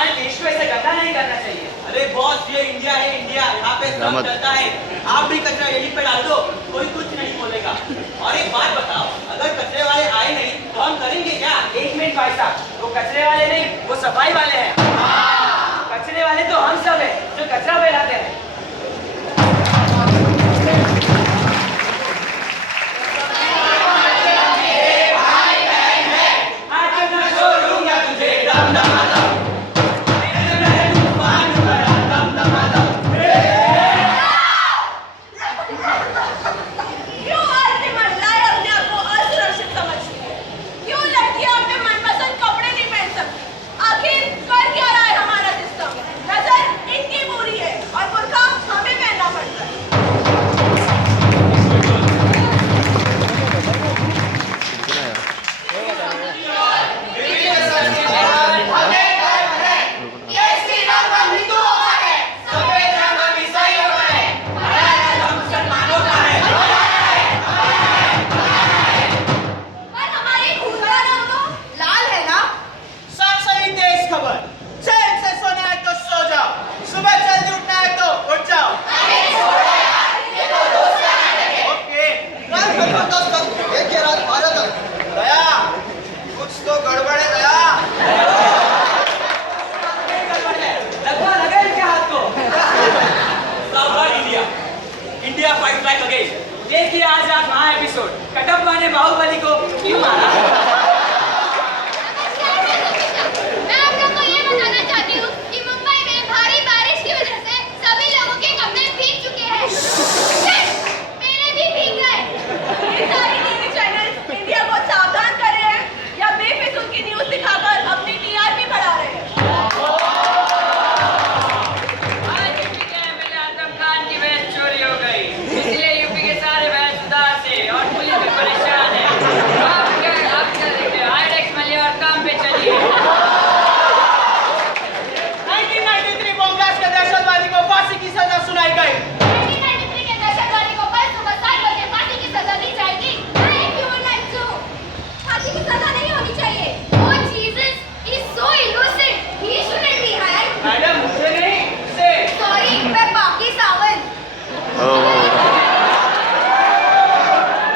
हमारे देश को ऐसे गंदा नहीं करना चाहिए। अरे बॉस, ये इंडिया है, इंडिया, यहाँ पे सब चलता है। आप भी कचरा यहीं पे डाल दो, कोई कुछ नहीं बोलेगा। और एक बात बताओ, अगर कचरे वाले आए नहीं तो हम करेंगे क्या? एक मिनट भाई साहब, वो कचरे वाले नहीं, वो सफाई वाले हैं। कचरे वाले तो हम सब हैं जो कचरा फैलाते हैं। देखिए आज रात नया एपिसोड, कटप्पा ने बाहुबली को क्यों मारा? मैं आप लोगों को ये बताना चाहती हूँ कि मुंबई में भारी बारिश की वजह से सभी लोगों के कपड़े भीग चुके हैं। मेरे भी भीग गए। ये सारी टीवी चैनल इंडिया को सावधान कर रहे हैं या बेफिजूल की न्यूज़ दिखाकर अपनी टीआरपी बढ़ा रहे हैं? आज यूपी के एमएलए आजम खान की भैंस चोरी हो गई, इसलिए यूपी के सारे भैंस उदास है और पुलिस भी परेशान है। आप क्या देखिए, हाईडेक्स में और काम पे चलिए। 1993 बम ब्लास्ट के दहशतवादी को फांसी की सजा सुनाई गई। 1993 के दहशतवादी को कल सुबह 7 बजे फांसी की सजा दी जाएगी। मैं एक ह्यूमन राइट्स हूँ। फांसी की सजा नहीं होनी चाहिए। Oh Jesus, he's so innocent. He shouldn't be hanged. Madam मुझे नहीं, उसे। Sorry, मैं बाकी सावन।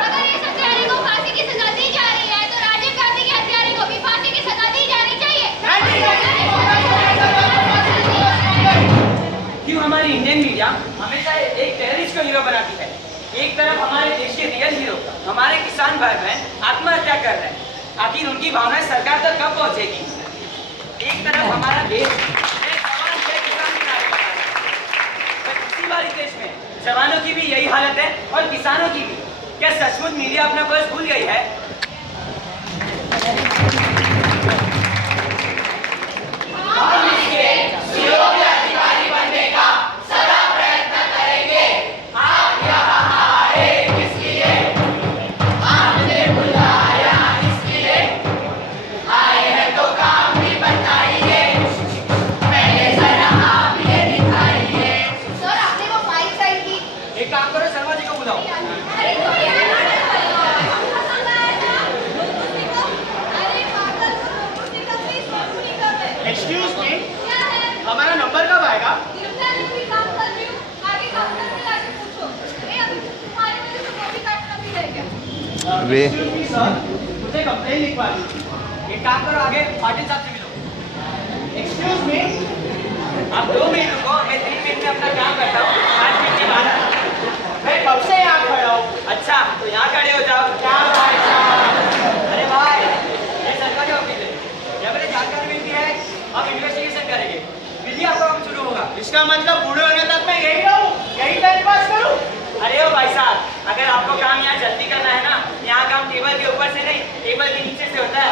अगर इस हत्यारे को फांसी की सजा दी जा रही है तो राजीव गांधी के हत्यारे को भी फांसी की सजा दी जानी चाहिए। क्यों हमारी इंडियन मीडिया हमेशा एक टेररिस्ट को हीरो बनाती है? एक तरफ हमारे देश के रियल हीरो हमारे किसान भाई बहन आत्महत्या कर रहे हैं, आखिर उनकी भावनाएं सरकार तक कब पहुंचेगी? एक तरफ हमारा देश जवान जय किसान के नारे लगा रहा है, पर इसी बार इस देश में जवानों की भी यही हालत है और किसानों की भी। क्या सचमुच मीडिया अपना फर्ज भूल गई है? सर, आपने वो फाइल साइन की? एक काम करो, शर्मा जी को बुलाओ। अरे तो यार, अरे पागल, एक्सक्यूज मी, क्या है? हमारा नंबर कब आएगा? भी काम कर रही हूँ, आगे काउंटर पे जाके पूछो। अभी तुम्हारी वजह से कॉपी काटना भी रह गया। एक्सक्यूज मी सर, मुझे कंप्लेन लिखवा दीजिए। एक काम करो, आगे पाटिल साहब से मिलो। एक्सक्यूज मी, आप 2 मिनट रुको, मैं 3 मिनट में अपना काम करता हूँ। 5 मिनट के बाद। मैं कब से यहाँ खड़ा हूँ। अच्छा, तो यहाँ खड़े हो जाओ। क्या भाई साहब? अरे भाई, ये सरकारी ऑफिस है। जब मुझे जानकारी मिलती है, हम इन्वेस्टिगेशन करेंगे, फिर ही आपका काम शुरू होगा। इसका मतलब बूढ़े होने तक मैं यही रहूँ, यही टाइम पास करूँ? अरे ओ भाई साहब, अगर आपको काम यहाँ जल्दी करना है ना, यहाँ काम टेबल के ऊपर से नहीं, टेबल के नीचे से होता है।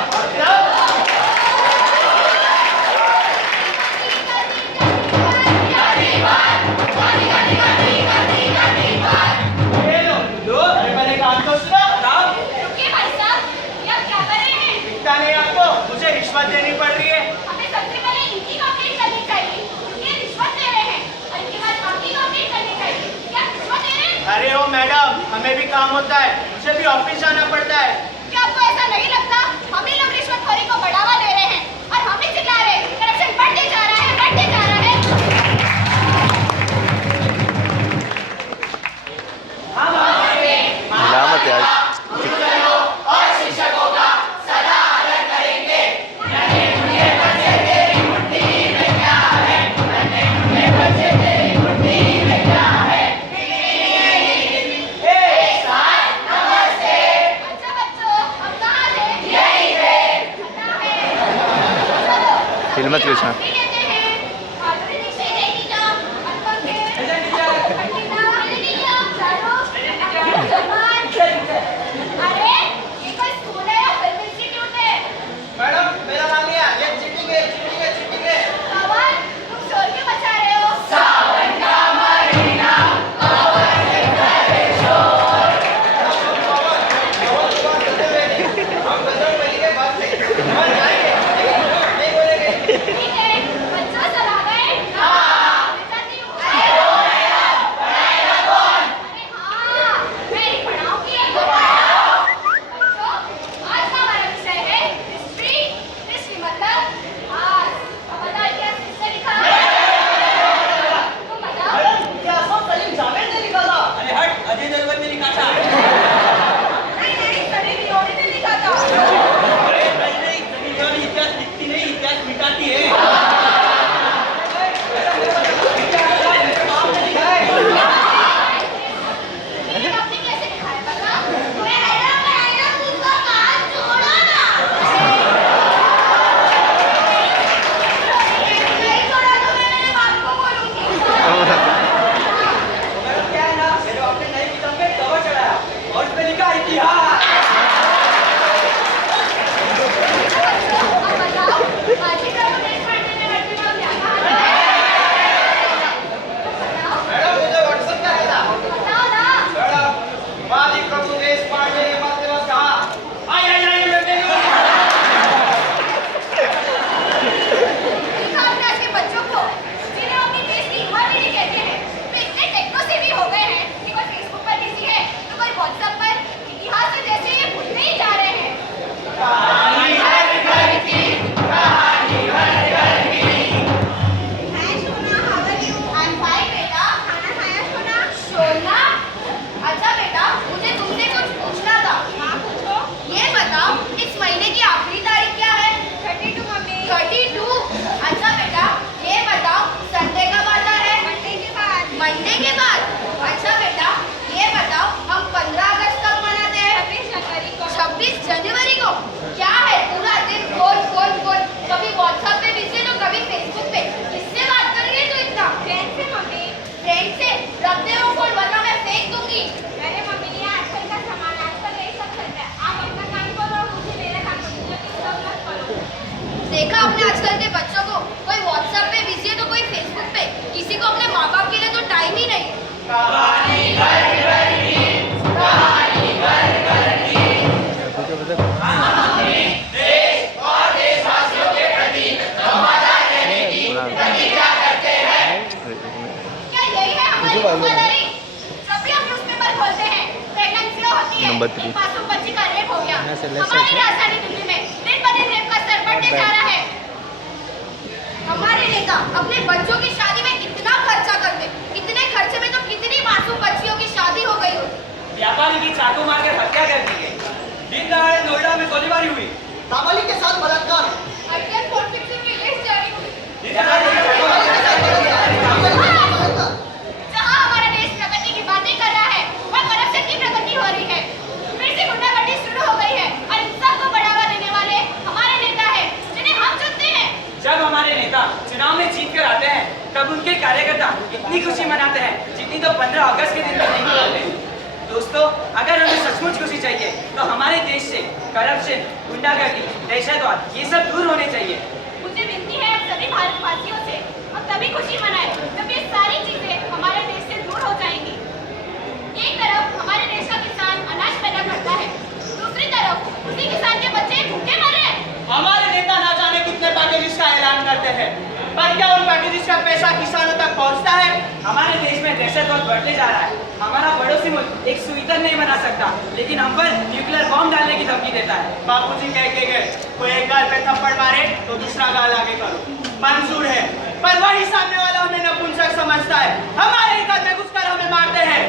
ये लो, अरे मैंने काम तो सुना। बताओ। रुकिए भाई साहब, ये आप क्या कर रहे हैं? दिखता नहीं आपको? मुझे रिश्वत देनी पड़ रही है। हमें सबसे पहले इनकी कंप्लेंट करनी चाहिए। ये रिश्वत दे रहे हैं और इनके बाद आपकी कंप्लेंट करनी चाहिए। क्या रिश्वत दे रहे हैं? अरे ओ मैडम, हमें भी काम होता है, मुझे भी ऑफिस जाना पड़ता है। क्या आपको ऐसा नहीं लगता? हम ही लोग रिश्वतखोरी को बढ़ावा दे रहे हैं और हम ही चिल्ला रहे हैं, करप्शन बढ़ते जा रहा है। फिल्मच कृष्णा अरे ये कोई स्कूल है या फिल्म इंस्टीट्यूट है? मैडम मेरा नाम नहीं है, ये चीटिंग है, चीटिंग है, चीटिंग है। पवन, तुम शोर क्यों मचा रहे हो? हम बजरंग बली के बाद से समझ जाएंगे, लेकिन नहीं बोलेंगे। ठीक है, बच्चों सब आ गए? मैं जाती हूँ। अरे हाँ, मैं ही पढ़ाऊंगी आपको। बच्चों, आज का हमारा विषय है हिस्ट्री। हिस्ट्री मतलब आज। अब बताओ इतिहास किसने लिखा? तुम बताओ। क्या सब सलीम जावेद ने लिखा था? अरे हट, अजय देवगन ने लिखा था। नहीं सनी लियोनी ने लिखा था। अरे नहीं, सनी लियोनी इतिहास लिखती नहीं, इतिहास मिटाती है। लेकिन आपने कैसे लिखा है पता? मैडम उसका कान छोड़ो ना। नहीं छोड़ा तो मैं मेरे बाप को बोलूंगी। मैडम क्या है ना, मेरे बाप ने नई किताब में कवर चढ़ाया और उसमें लिखा इतिहास। अब बताओ, आज ही प्रभु देश पढ़ने में लड़की को क्या कहा? बताओ, मैडम मुझे व्हाट्सएप क्या है ना? बताओ ना। मैडम वाली प्रभु देश पांडे ने बात कहा। आई आई आई लड़ने देखा आपने आज के बच्चों को, जिन्हें अपनी देश की युवा पीढ़ी कहते हैं, वे इतने टेक्नो सेवी हो गए हैं कि कोई फेसबुक पर बिजी है तो कोई व्हाट्सएप पर। इतिहास से जैसे ये भूलते ही जा रहे हैं। हाय सोना, how are you? I am fine बेटा। खाना खाया सोना? सोना? अच्छा बेटा, मुझे तुमसे कुछ पूछना था। हाँ पूछो। ये बताओ, इस महीने की आखिरी तारीख क्या है? 32 मम्मी। 32? अच्छा बेटा, ये बताओ संडे कब आता है? मंडे के बाद। मंडे के बाद? अच्छा बेटा, ये बताओ हम 15 अगस्त कब मनाते हैं? 26 जनवरी को। क्या है पूरा दिन फोन फोन फोन, कभी व्हाट्सएप पे बिजी तो कभी फेसबुक पे। किससे बात कर रही है तू इतना? फ्रेंड से मम्मी। फ्रेंड से? रखते हो फोन वरना मैं फेंक दूंगी। अरे मम्मी ये आजकल का सामान, आजकल यही सब चलता है। आप अपना काम करो और मुझे मेरा काम करो, सब मत करो। देखा आपने आजकल के बच्चों को, कोई व्हाट्सएप पे बिजी है तो कोई फेसबुक पे। किसी को अपने माँ बाप के लिए तो टाइम ही नहीं। क्या यही है हमारी वफादारी? जब भी हम न्यूज़पेपर खोलते हैं, प्रेगनेंसी होती है, नंबर 3। एक मासूम बच्ची का रेप हो गया। से लेफ्ट हमारी साइड से। राजधानी दिल्ली में दिन ब दिन रेप का स्तर बढ़ते जा रहा है। हमारे नेता अपने बच्चों की शादी में कितना खर्चा करते, इतने खर्चे में तो कितनी मासूम बच्चियों की शादी हो गई होती। व्यापारी की चाकू मारकर हत्या कर दी गई। दिन दहाड़े नोएडा में गोलीबारी हुई। नाबालिग के साथ बलात्कार। आईटीआर 46 में लिस्ट जारी हुई। दिन दहाड़े जहाँ हमारा देश प्रगति की बातें कर रहा है, वहाँ करप्शन की प्रगति हो रही है। फिर से गुंडागर्दी शुरू हो गई है और इन सबको बढ़ावा देने वाले हमारे नेता हैं, जिन्हें हम चुनते हैं। जब हमारे नेता चुनाव में जीत कर आते हैं, तब उनके कार्यकर्ता इतनी खुशी मनाते हैं जितनी तो 15 अगस्त के दिन में नहीं मनाते। दोस्तों, अगर हमें सचमुच खुशी चाहिए तो हमारे देश से करप्शन, गुंडागर्दी, दहशतवाद ये सब दूर होने चाहिए। मुझे विनती है आप सभी भारतवासियों से, हम तभी खुशी मनाएं जब ये सारी चीजें हमारे देश से दूर हो जाएंगी। एक तरफ हमारे देश का किसान अनाज पैदा करता है, दूसरी तरफ उसी किसान के बच्चे भूखे मर रहे हैं। हमारे नेता ना जाने कितने पैकेजेस का ऐलान करते हैं, पर क्या उन पैकेजेस का पैसा किसानों तक पहुंचता है? हमारे देश में दहशतवाद बढ़ते जा रहा है। हमारा पड़ोसी मुल्क एक सुई तक नहीं बना सकता, लेकिन हम पर न्यूक्लियर बॉम्ब डालने की धमकी देता है। बापूजी कह के गए, कोई एक गाल पे थप्पड़ मारे तो दूसरा गाल आगे करो। मंजूर है, पर वही सामने वाला हमें नपुंसक समझता है, हमारे ही घर में घुसकर हमें मारते हैं।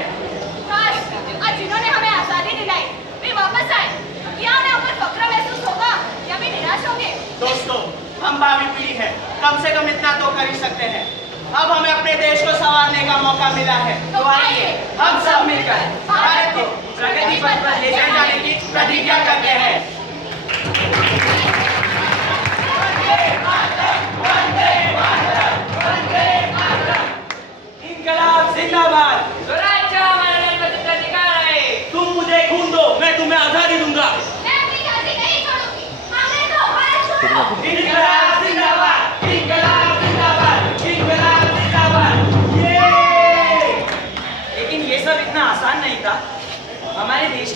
काश आज जिन्होंने हमें आजादी दिलाई वे वापस आए, क्या हमें उन पर फक्र महसूस होगा या वे निराश होंगे? दोस्तों, हम भावी पीढ़ी है, कम से कम इतना तो कर ही सकते हैं। अब हमें अपने देश को संवारने का मौका मिला है, तो आइए हम सब मिलकर भारत को प्रगति पथ पर ले जाने की प्रतिज्ञा करते हैं।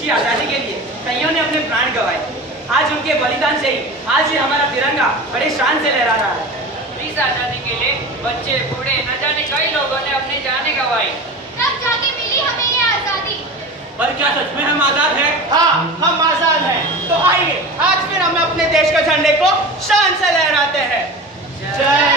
की आजादी के लिए कईयों ने अपने प्राण गंवाए। आज उनके बलिदान से ही आज ये हमारा तिरंगा बड़े शान से लहरा रहा है। इस आजादी के लिए बच्चे बूढ़े न जाने कई लोगों ने अपनी जानें गंवाई। तब जाके मिली हमें ये आजादी। पर क्या सच में हम आजाद हैं? हाँ, हम आजाद हैं। तो आइए आज फिर हम अपने देश के झंडे को शान से लहराते हैं। जय